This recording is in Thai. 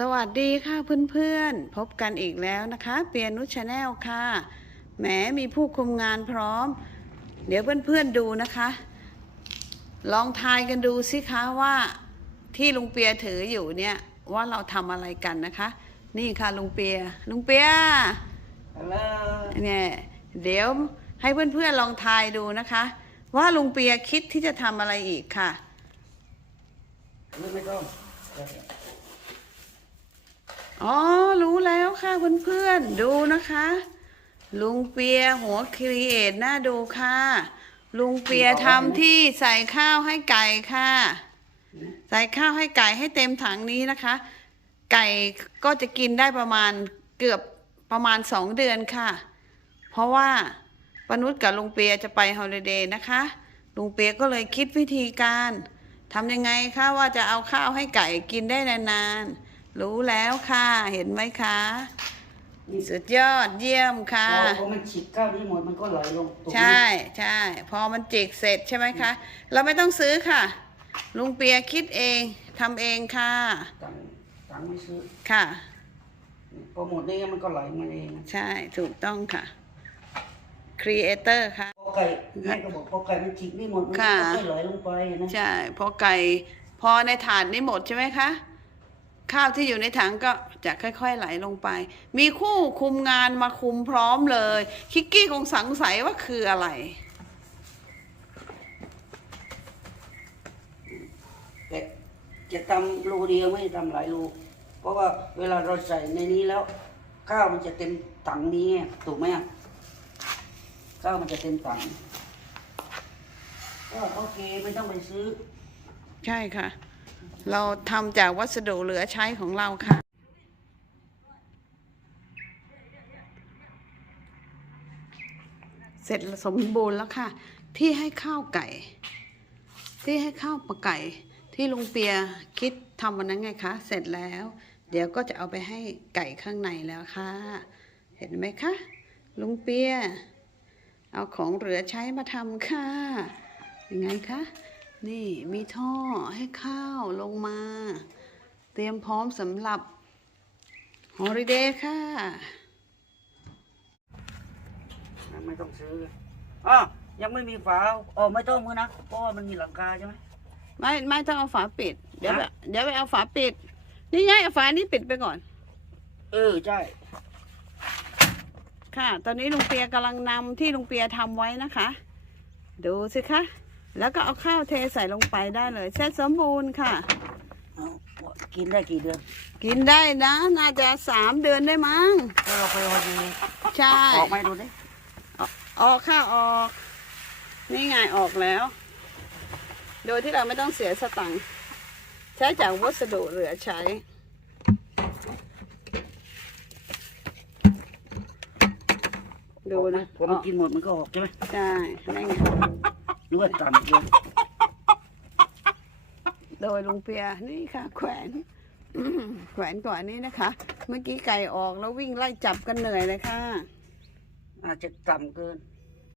สวัสดีค่ะเพื่อนๆ พบกันอีกแล้วนะคะ เปียนุชาแนลค่ะ แหมมีผู้คุมงานพร้อม เดี๋ยวเพื่อนๆดูนะคะ ลองทายกันดูสิคะว่าที่ลุงเปียถืออยู่เนี่ยว่าเราทำอะไรกันนะคะ นี่ค่ะลุงเปีย ลุงเปียฮัลโหลเนี่ยเดี๋ยวให้เพื่อนๆลองทายดูนะคะ ว่าลุงเปียคิดที่จะทำอะไรอีกค่ะไม่ไม่ต้อง อ๋อ รู้แล้วค่ะเพื่อนๆ ดูนะคะ ลุงเปียหัวครีเอทน่าดูค่ะ ลุงเปียทำที่ใส่ข้าวให้ไก่ค่ะ ใส่ข้าวให้ไก่ให้เต็มถังนี้นะคะ ไก่ก็จะกินได้ประมาณเกือบประมาณสองเดือนค่ะ เพราะว่าปนุษย์กับลุงเปียจะไปฮอลิเดย์นะคะ ลุงเปียก็เลยคิดวิธีการทำยังไงคะว่าจะเอาข้าวให้ไก่กินได้นานๆ รู้แล้วค่ะ เห็นไหมคะนี่สุดยอดเยี่ยมค่ะ พอพอมันฉีดข้าวนี่หมดมันก็ไหลลงตรงนี้ใช่ใช่พอมันจิกเสร็จใช่ไหมคะ เราไม่ต้องซื้อค่ะ ลุงเปียคิดเองทำเองค่ะ ตังค์ตังค์ไม่ซื้อค่ะ พอหมดนี่มันก็ไหลมาเองใช่ถูกต้องค่ะครีเอเตอร์ค่ะ พอไก่แม่ก็บอกพอไก่มันฉีดนี่หมดมันค่ะก็ไหลลงไปนะ ใช่พอไก่พอในถาดนี้หมดใช่ไหมคะ ข้าวที่อยู่ในถังก็จะค่อย ๆ ไหลลงไป มีคู่คุมงานมาคุมพร้อมเลย คิกกี้คงสงสัยว่าคืออะไร แต่จะตำรูเดียวไม่ตำหลายรูเพราะว่าเวลาเราใส่ในนี้แล้ว ข้าวมันจะเต็มถังนี้ไงถูกไหมอะข้าวมันจะเต็มถังก็โอเคไม่ต้องไปซื้อ ใช่ค่ะ เราทำจากวัสดุเหลือใช้ของเราค่ะ เสร็จสมบูรณ์แล้วค่ะ ที่ให้ข้าวไก่ ที่ให้ข้าวปลาไก่ ที่ลุงเปียคิดทำวันนั้นไงคะ เสร็จแล้ว เดี๋ยวก็จะเอาไปให้ไก่ข้างในแล้วค่ะ เห็นไหมคะ ลุงเปีย เอาของเหลือใช้มาทำค่ะยังไงคะ นี่มีท่อให้ข้าวลงมา เตรียมพร้อมสำหรับฮอลิเดย์ค่ะ ไม่ต้องซื้ออ๋อยังไม่มีฝาอ๋อไม่ต้องมือนะเพราะว่ามันมีหลังคาใช่ไหมไม่ไม่ต้องเอาฝาปิด เดี๋ยวไปฮะเดี๋ยวไปเอาฝาปิด นี่ไงเอาฝานี้ปิดไปก่อน เออใช่ ค่ะ ตอนนี้ลุงเปียกำลังนำที่ลุงเปียทำไว้นะคะ ดูสิคะ แล้วก็เอาข้าวเทใส่ลงไปได้เลยเสร็จสมบูรณ์ค่ะเอากินได้กี่เดือนกินได้นะ น่าจะสามเดือนได้มั้งถ้าเราไปวันนี้ใช่ออกไหมดูดิออกค่ะออก นี่ไงออกแล้ว โดยที่เราไม่ต้องเสียสตังค์ใช้จากวัสดุเหลือใช้ ดูนะพอมันกินหมดมันก็ออกใช่ไหมใช่นี่ไงห รือว่าต่ำเกินโดยลุงเปียนี่ค่ะ แขวนอื้อแขวนก่อนนี้นะคะ เมื่อกี้ไก่ออกแล้ววิ่งไล่จับกันเหนื่อยเลยค่ะ อาจจะต่ำเกิน